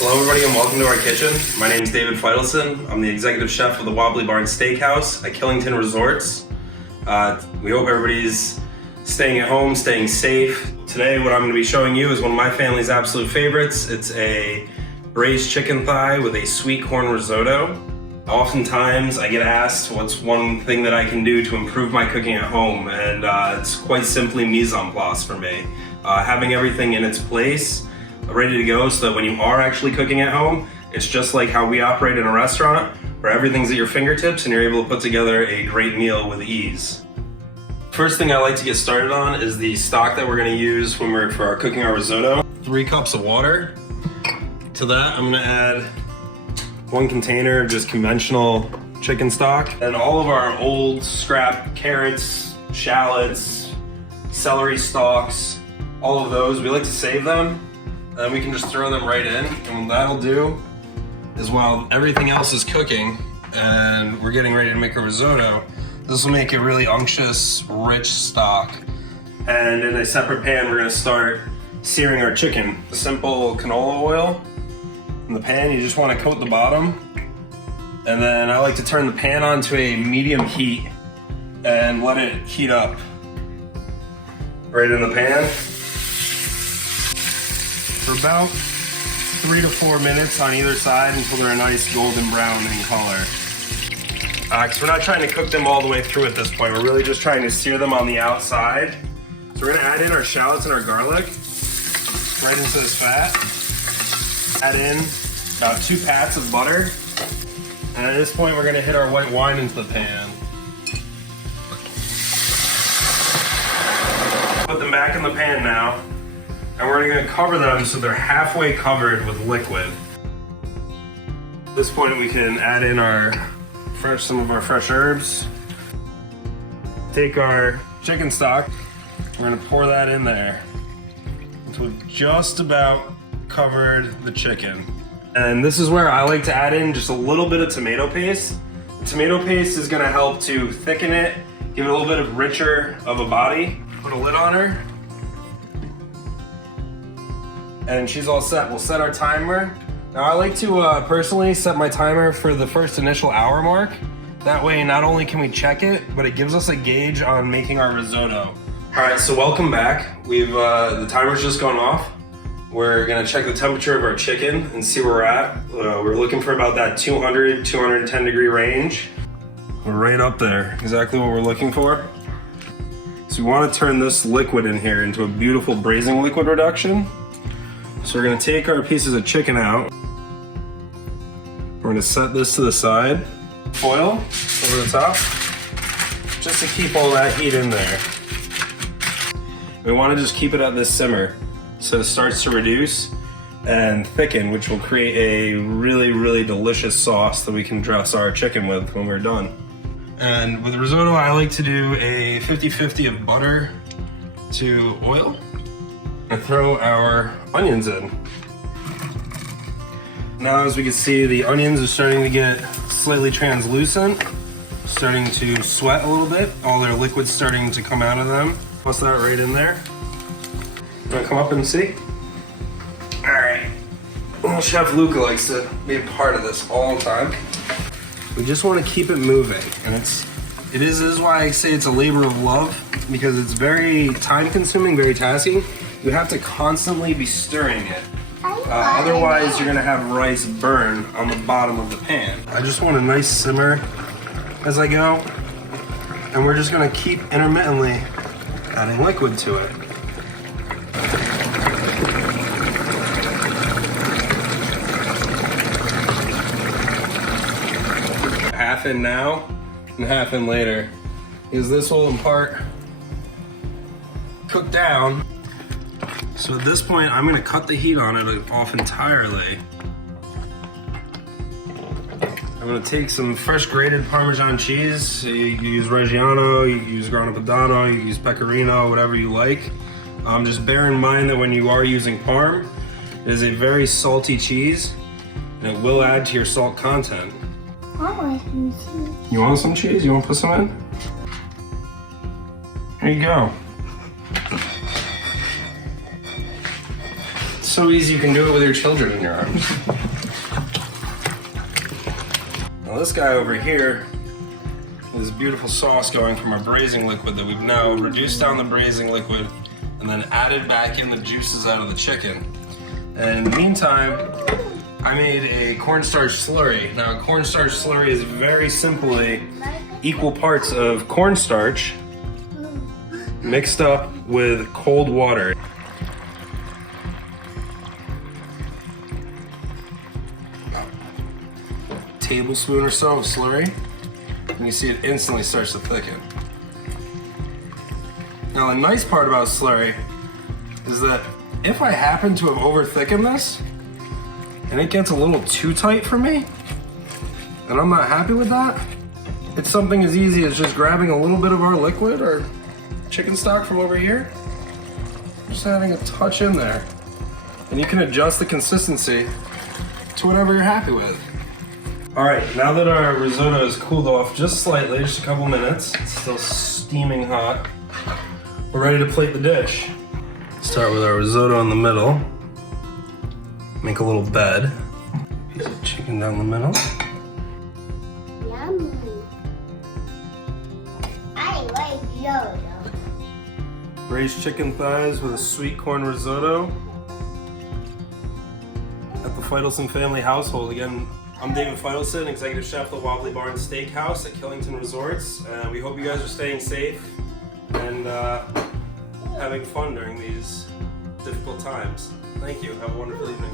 Hello everybody and welcome to our kitchen. My name is David Feitelson. I'm the executive chef of the Wobbly Barn Steakhouse at Killington Resorts. We hope everybody's staying at home, staying safe. Today what I'm going to be showing you is one of my family's absolute favorites. It's a braised chicken thigh with a sweet corn risotto. Oftentimes I get asked what's one thing that I can do to improve my cooking at home, and it's quite simply mise en place for me. Having everything in its place, ready to go, so that when you are actually cooking at home, it's just like how we operate in a restaurant, where everything's at your fingertips and you're able to put together a great meal with ease. First thing I like to get started on is the stock that we're going to use for our cooking our risotto. 3 cups of water. To that I'm going to add 1 container of just conventional chicken stock, and all of our old scrap carrots, shallots, celery stalks, all of those, we like to save them. Then we can just throw them right in, and what that'll do is while everything else is cooking and we're getting ready to make a risotto, this will make a really unctuous, rich stock. And in a separate pan, we're gonna start searing our chicken. A simple canola oil in the pan, you just wanna coat the bottom. And then I like to turn the pan on to a medium heat and let it heat up right in the pan for about 3 to 4 minutes on either side until they're a nice golden brown in color. Because we're not trying to cook them all the way through at this point. We're really just trying to sear them on the outside. So we're gonna add in our shallots and our garlic right into this fat. Add in about 2 pats of butter. And at this point, we're gonna hit our white wine into the pan. Put them back in the pan now. And we're gonna cover them so they're halfway covered with liquid. At this point, we can add in some of our fresh herbs. Take our chicken stock. We're gonna pour that in there until we've just about covered the chicken. And this is where I like to add in just a little bit of tomato paste. The tomato paste is gonna help to thicken it, give it a little bit of richer of a body. Put a lid on her. And she's all set. We'll set our timer. Now I like to personally set my timer for the first initial hour mark. That way not only can we check it, but it gives us a gauge on making our risotto. All right, so welcome back. The timer's just gone off. We're gonna check the temperature of our chicken and see where we're at. We're looking for about that 200, 210 degree range. We're right up there, exactly what we're looking for. So we wanna turn this liquid in here into a beautiful braising liquid reduction. So we're gonna take our pieces of chicken out. We're gonna set this to the side. Foil over the top, just to keep all that heat in there. We wanna just keep it at this simmer so it starts to reduce and thicken, which will create a really, really delicious sauce that we can dress our chicken with when we're done. And with risotto, I like to do a 50-50 of butter to oil. And throw our onions in. Now, as we can see, the onions are starting to get slightly translucent, starting to sweat a little bit. All their liquid's starting to come out of them. Toss that right in there. Wanna come up and see? All right. Well, Chef Luca likes to be a part of this all the time. We just want to keep it moving, and this is why I say it's a labor of love, because it's very time-consuming, very tasking. You have to constantly be stirring it. Otherwise, you're gonna have rice burn on the bottom of the pan. I just want a nice simmer as I go, and we're just gonna keep intermittently adding liquid to it. Half in now and half in later, because this will in part cook down. So at this point, I'm gonna cut the heat on it off entirely. I'm gonna take some fresh grated Parmesan cheese. You use Reggiano, you use Grana Padano, you use Pecorino, whatever you like. Just bear in mind that when you are using Parm, it is a very salty cheese, and it will add to your salt content. I want some cheese. You want some cheese? You wanna put some in? Here you go. It's so easy you can do it with your children in your arms. Now this guy over here, this beautiful sauce going from our braising liquid that we've now reduced down the braising liquid and then added back in the juices out of the chicken. And in the meantime, I made a cornstarch slurry. Now a cornstarch slurry is very simply equal parts of cornstarch mixed up with cold water. Tablespoon or so of slurry, and you see it instantly starts to thicken. Now the nice part about slurry is that if I happen to have over thickened this and it gets a little too tight for me and I'm not happy with that, it's something as easy as just grabbing a little bit of our liquid or chicken stock from over here, just adding a touch in there, and you can adjust the consistency to whatever you're happy with. All right, now that our risotto is cooled off just slightly, just a couple minutes, it's still steaming hot, we're ready to plate the dish. Start with our risotto in the middle. Make a little bed. Piece of chicken down the middle. Yummy. I like Yoda. Braised chicken thighs with a sweet corn risotto at the Feitelson family household. Again, I'm David Feitelson, executive chef of the Wobbly Barn Steakhouse at Killington Resorts. We hope you guys are staying safe and having fun during these difficult times. Thank you. Have a wonderful evening.